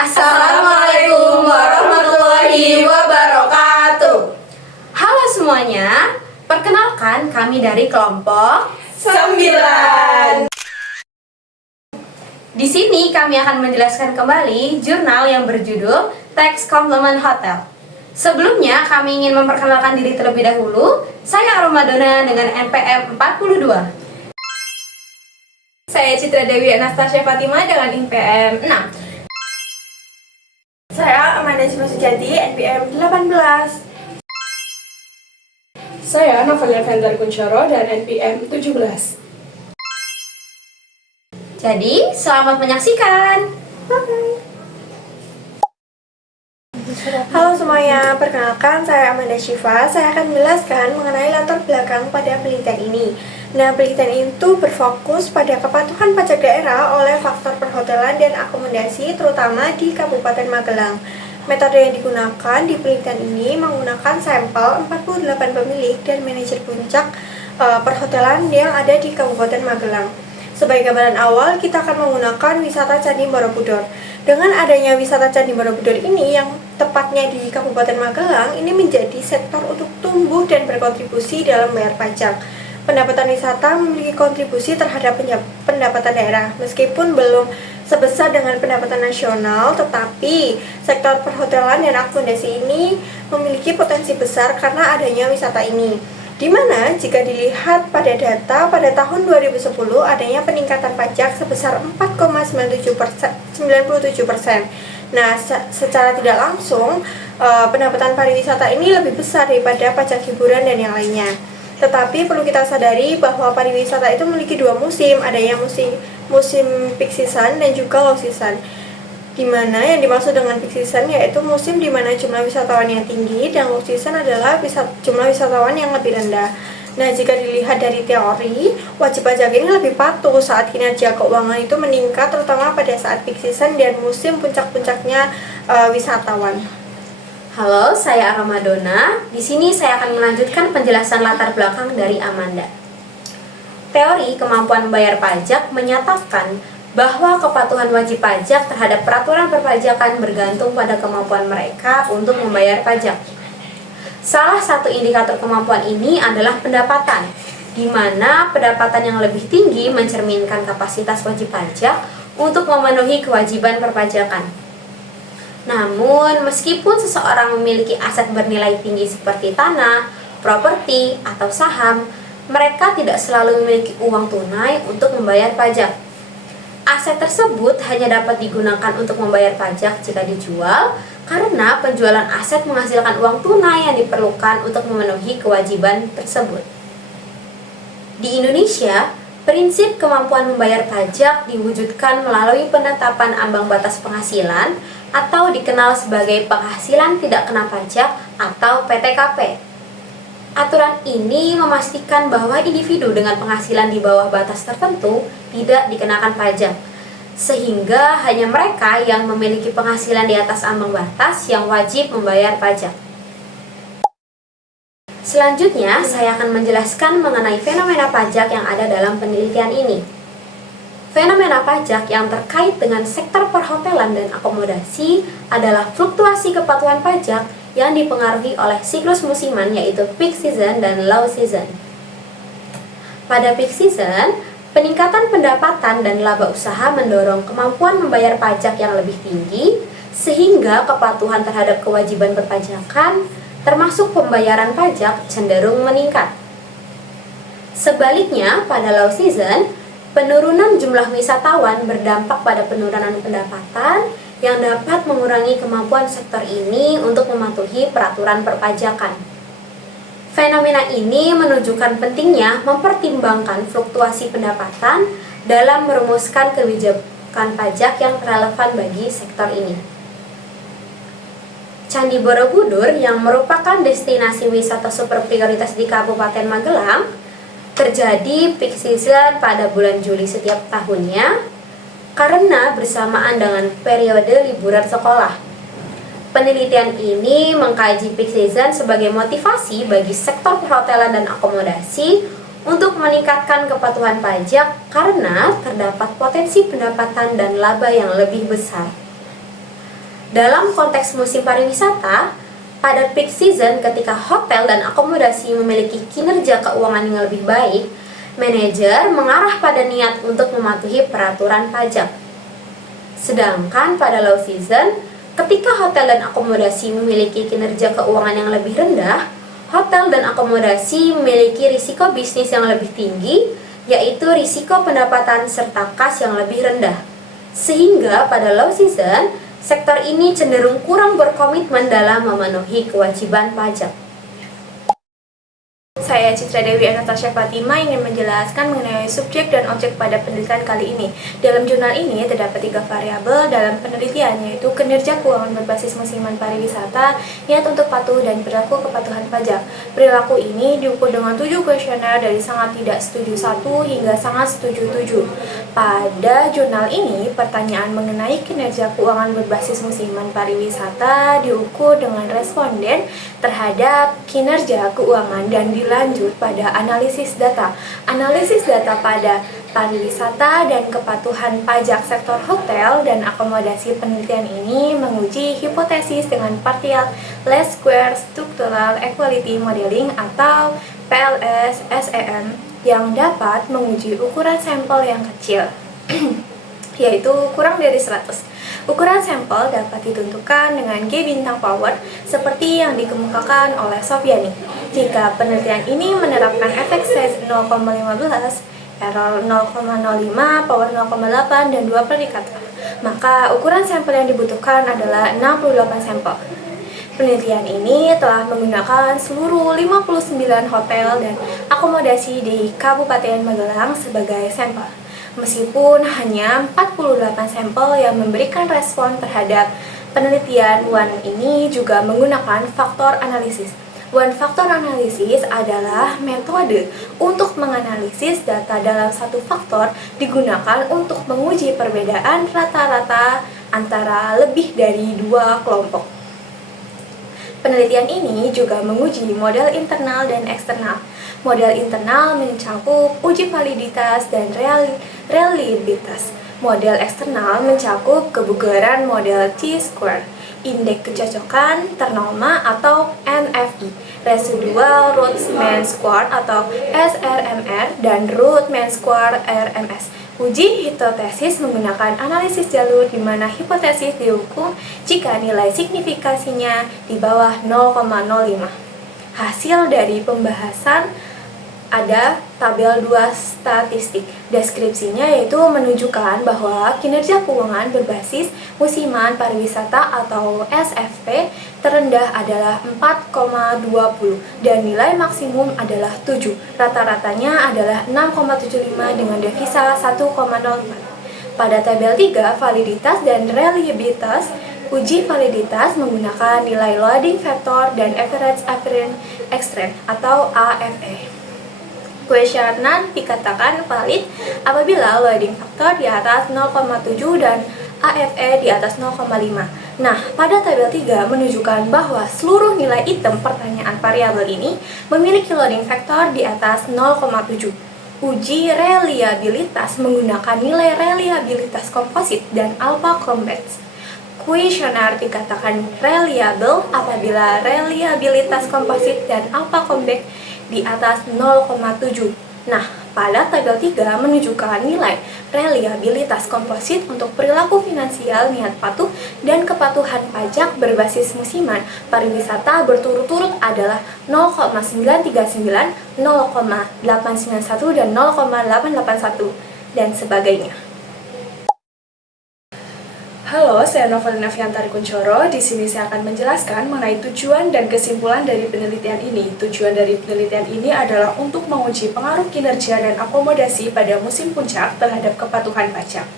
Assalamualaikum warahmatullahi wabarakatuh. Halo semuanya, perkenalkan kami dari kelompok 9. Di sini kami akan menjelaskan kembali jurnal yang berjudul Text Complement Hotel. Sebelumnya kami ingin memperkenalkan diri terlebih dahulu. Saya Armadona dengan NPM 42. Saya Citra Dewi Anastasia Fatima dengan NPM 6. Saya Amanda Sima Sujati, NPM 18. Saya Novelia Fender Kunchoro dan NPM 17. Jadi, selamat menyaksikan. Halo semuanya, perkenalkan saya Amanda Syifa. Saya akan menjelaskan mengenai latar belakang pada penelitian ini. Nah, penelitian itu berfokus pada kepatuhan pajak daerah oleh faktor perhotelan dan akomodasi, terutama di Kabupaten Magelang. Metode yang digunakan di penelitian ini menggunakan sampel 48 pemilik dan manajer puncak perhotelan yang ada di Kabupaten Magelang. Sebagai gambaran awal, kita akan menggunakan wisata Candi Borobudur. Dengan adanya wisata Candi Borobudur ini yang tepatnya di Kabupaten Magelang, ini menjadi sektor untuk tumbuh dan berkontribusi dalam bayar pajak. Pendapatan wisata memiliki kontribusi terhadap pendapatan daerah, meskipun belum sebesar dengan pendapatan nasional, tetapi sektor perhotelan dan akomodasi ini memiliki potensi besar karena adanya wisata ini. Di mana jika dilihat pada data pada tahun 2010 adanya peningkatan pajak sebesar 4,97%. Nah, secara tidak langsung pendapatan pariwisata ini lebih besar daripada pajak hiburan dan yang lainnya. Tetapi perlu kita sadari bahwa pariwisata itu memiliki dua musim, adanya musim peak season dan juga low season. Di mana yang dimaksud dengan peak season yaitu musim di mana jumlah wisatawan yang tinggi, dan low season adalah jumlah wisatawan yang lebih rendah. Nah, jika dilihat dari teori, wajib pajak ini lebih patuh saat kinerja keuangan itu meningkat, terutama pada saat peak season dan musim puncak-puncaknya wisatawan. Halo, saya Armadona. Di sini saya akan melanjutkan penjelasan latar belakang dari Amanda. Teori kemampuan membayar pajak menyatakan bahwa kepatuhan wajib pajak terhadap peraturan perpajakan bergantung pada kemampuan mereka untuk membayar pajak. Salah satu indikator kemampuan ini adalah pendapatan, di mana pendapatan yang lebih tinggi mencerminkan kapasitas wajib pajak untuk memenuhi kewajiban perpajakan. Namun, meskipun seseorang memiliki aset bernilai tinggi seperti tanah, properti, atau saham, mereka tidak selalu memiliki uang tunai untuk membayar pajak. Aset tersebut hanya dapat digunakan untuk membayar pajak jika dijual, karena penjualan aset menghasilkan uang tunai yang diperlukan untuk memenuhi kewajiban tersebut. Di Indonesia, prinsip kemampuan membayar pajak diwujudkan melalui penetapan ambang batas penghasilan atau dikenal sebagai penghasilan tidak kena pajak atau PTKP. Aturan ini memastikan bahwa individu dengan penghasilan di bawah batas tertentu tidak dikenakan pajak, sehingga hanya mereka yang memiliki penghasilan di atas ambang batas yang wajib membayar pajak. Selanjutnya, saya akan menjelaskan mengenai fenomena pajak yang ada dalam penelitian ini. Fenomena pajak yang terkait dengan sektor perhotelan dan akomodasi adalah fluktuasi kepatuhan pajak yang dipengaruhi oleh siklus musiman, yaitu peak season dan low season. Pada peak season, peningkatan pendapatan dan laba usaha mendorong kemampuan membayar pajak yang lebih tinggi, sehingga kepatuhan terhadap kewajiban perpajakan, termasuk pembayaran pajak, cenderung meningkat. Sebaliknya, pada low season, penurunan jumlah wisatawan berdampak pada penurunan pendapatan yang dapat mengurangi kemampuan sektor ini untuk mematuhi peraturan perpajakan. Fenomena ini menunjukkan pentingnya mempertimbangkan fluktuasi pendapatan dalam merumuskan kebijakan pajak yang relevan bagi sektor ini. Candi Borobudur yang merupakan destinasi wisata super prioritas di Kabupaten Magelang terjadi peak season pada bulan Juli setiap tahunnya karena bersamaan dengan periode liburan sekolah. Penelitian ini mengkaji peak season sebagai motivasi bagi sektor perhotelan dan akomodasi untuk meningkatkan kepatuhan pajak karena terdapat potensi pendapatan dan laba yang lebih besar. Dalam konteks musim pariwisata, pada peak season ketika hotel dan akomodasi memiliki kinerja keuangan yang lebih baik, manajer mengarah pada niat untuk mematuhi peraturan pajak. Sedangkan pada low season, ketika hotel dan akomodasi memiliki kinerja keuangan yang lebih rendah, hotel dan akomodasi memiliki risiko bisnis yang lebih tinggi, yaitu risiko pendapatan serta kas yang lebih rendah. Sehingga pada low season, sektor ini cenderung kurang berkomitmen dalam memenuhi kewajiban pajak. Saya Citra Dewi Anastasia Fatima ingin menjelaskan mengenai subjek dan objek pada penelitian kali ini. Dalam jurnal ini terdapat 3 variabel dalam penelitian, yaitu kinerja keuangan berbasis musiman pariwisata, niat untuk patuh, dan perilaku kepatuhan pajak. Perilaku ini diukur dengan 7 kuesioner dari sangat tidak setuju 1 hingga sangat setuju 7. Pada jurnal ini, pertanyaan mengenai kinerja keuangan berbasis musiman pariwisata diukur dengan responden terhadap kinerja keuangan dan dilanjut pada analisis data. Analisis data pada pariwisata dan kepatuhan pajak sektor hotel dan akomodasi. Penelitian ini menguji hipotesis dengan partial least square structural equality modeling atau PLS-SEM yang dapat menguji ukuran sampel yang kecil, yaitu kurang dari 100. Ukuran sampel dapat ditentukan dengan G bintang power seperti yang dikemukakan oleh Sofyani. Jika penelitian ini menerapkan efek size 0,15, error 0,05, power 0,8, dan 2 predikator, maka ukuran sampel yang dibutuhkan adalah 68 sampel. Penelitian ini telah menggunakan seluruh 59 hotel dan akomodasi di Kabupaten Magelang sebagai sampel. Meskipun hanya 48 sampel yang memberikan respon terhadap penelitian, One ini juga menggunakan faktor analisis. One faktor analisis adalah metode untuk menganalisis data dalam satu faktor digunakan untuk menguji perbedaan rata-rata antara lebih dari 2 kelompok. Penelitian ini juga menguji model internal dan eksternal. Model internal mencakup uji validitas dan reliabilitas. Model eksternal mencakup kebugaran model T-square, indeks kecocokan ternoma atau NFI, residual root mean square atau SRMR, dan root mean square RMS. Uji hipotesis menggunakan analisis jalur di mana hipotesis diukur jika nilai signifikasinya di bawah 0,05. Hasil dari pembahasan ada tabel 2 statistik. Deskripsinya yaitu menunjukkan bahwa kinerja keuangan berbasis musiman pariwisata atau SFP terendah adalah 4,20 dan nilai maksimum adalah 7. Rata-ratanya adalah 6,75 dengan devisa 1,04. Pada tabel 3, validitas dan reliabilitas. Uji validitas menggunakan nilai loading factor dan average apparent extreme atau AFE. Kuesioner dikatakan valid apabila loading factor di atas 0,7 dan AFE di atas 0,5. Nah, pada tabel 3 menunjukkan bahwa seluruh nilai item pertanyaan variabel ini memiliki loading factor di atas 0,7. Uji reliabilitas menggunakan nilai reliabilitas komposit dan alpha convex. Kuesioner dikatakan reliable apabila reliabilitas komposit dan alpha convex di atas 0,7. Nah, pada tabel 3 menunjukkan nilai reliabilitas komposit untuk perilaku finansial, niat patuh, dan kepatuhan pajak berbasis musiman pariwisata berturut-turut adalah 0,939, 0,891, dan 0,881, dan sebagainya. Halo, saya Novelina Fiantari Kuncoro. Di sini saya akan menjelaskan mengenai tujuan dan kesimpulan dari penelitian ini. Tujuan dari penelitian ini adalah untuk menguji pengaruh kinerja dan akomodasi pada musim puncak terhadap kepatuhan pajak.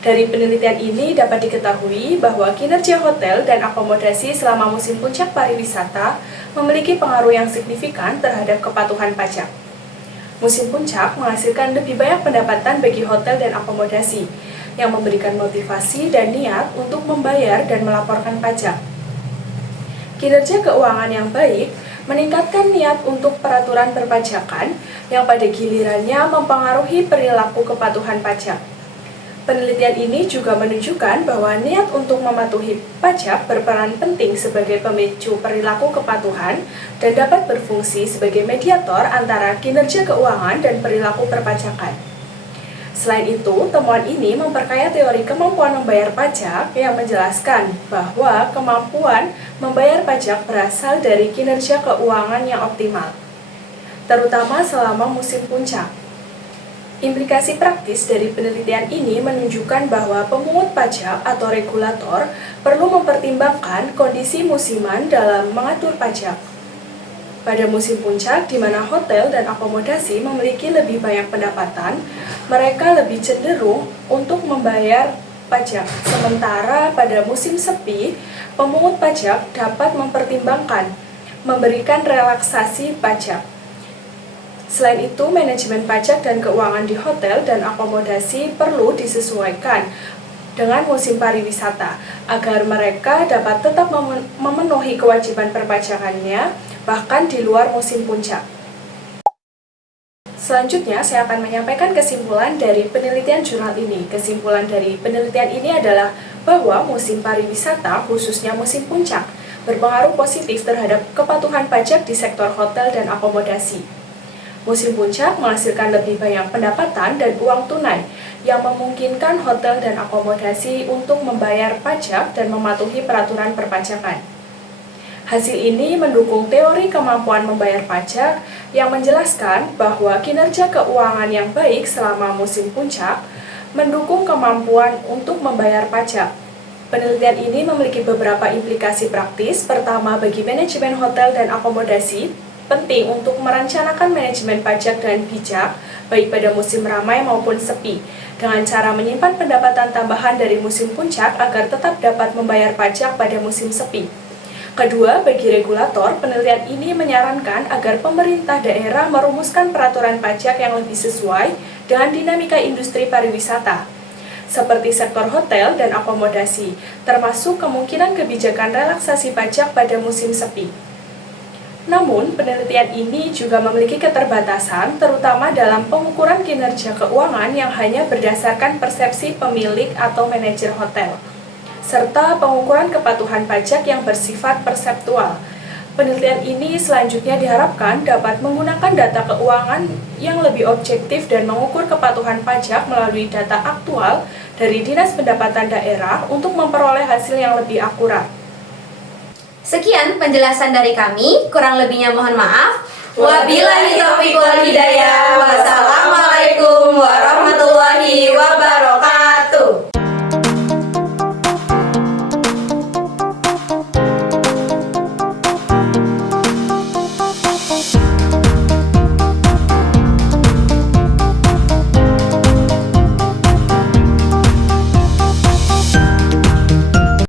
Dari penelitian ini dapat diketahui bahwa kinerja hotel dan akomodasi selama musim puncak pariwisata memiliki pengaruh yang signifikan terhadap kepatuhan pajak. Musim puncak menghasilkan lebih banyak pendapatan bagi hotel dan akomodasi, yang memberikan motivasi dan niat untuk membayar dan melaporkan pajak. Kinerja keuangan yang baik meningkatkan niat untuk peraturan perpajakan yang pada gilirannya mempengaruhi perilaku kepatuhan pajak. Penelitian ini juga menunjukkan bahwa niat untuk mematuhi pajak berperan penting sebagai pemicu perilaku kepatuhan dan dapat berfungsi sebagai mediator antara kinerja keuangan dan perilaku perpajakan. Selain itu, temuan ini memperkaya teori kemampuan membayar pajak yang menjelaskan bahwa kemampuan membayar pajak berasal dari kinerja keuangan yang optimal, terutama selama musim puncak. Implikasi praktis dari penelitian ini menunjukkan bahwa pemungut pajak atau regulator perlu mempertimbangkan kondisi musiman dalam mengatur pajak. Pada musim puncak, di mana hotel dan akomodasi memiliki lebih banyak pendapatan, mereka lebih cenderung untuk membayar pajak. Sementara pada musim sepi, pemungut pajak dapat mempertimbangkan memberikan relaksasi pajak. Selain itu, manajemen pajak dan keuangan di hotel dan akomodasi perlu disesuaikan dengan musim pariwisata agar mereka dapat tetap memenuhi kewajiban perpajakannya bahkan di luar musim puncak. Selanjutnya, saya akan menyampaikan kesimpulan dari penelitian jurnal ini. Kesimpulan dari penelitian ini adalah bahwa musim pariwisata, khususnya musim puncak, berpengaruh positif terhadap kepatuhan pajak di sektor hotel dan akomodasi. Musim puncak menghasilkan lebih banyak pendapatan dan uang tunai yang memungkinkan hotel dan akomodasi untuk membayar pajak dan mematuhi peraturan perpajakan. Hasil ini mendukung teori kemampuan membayar pajak yang menjelaskan bahwa kinerja keuangan yang baik selama musim puncak mendukung kemampuan untuk membayar pajak. Penelitian ini memiliki beberapa implikasi praktis. Pertama, bagi manajemen hotel dan akomodasi, penting untuk merencanakan manajemen pajak dengan bijak, baik pada musim ramai maupun sepi, dengan cara menyimpan pendapatan tambahan dari musim puncak agar tetap dapat membayar pajak pada musim sepi. Kedua, bagi regulator, penelitian ini menyarankan agar pemerintah daerah merumuskan peraturan pajak yang lebih sesuai dengan dinamika industri pariwisata, seperti sektor hotel dan akomodasi, termasuk kemungkinan kebijakan relaksasi pajak pada musim sepi. Namun, penelitian ini juga memiliki keterbatasan, terutama dalam pengukuran kinerja keuangan yang hanya berdasarkan persepsi pemilik atau manajer hotel, serta pengukuran kepatuhan pajak yang bersifat perseptual. Penelitian ini selanjutnya diharapkan dapat menggunakan data keuangan yang lebih objektif dan mengukur kepatuhan pajak melalui data aktual dari Dinas Pendapatan Daerah untuk memperoleh hasil yang lebih akurat. Sekian penjelasan dari kami, kurang lebihnya mohon maaf. Wabillahi taufiq wal hidayah. Wassalamualaikum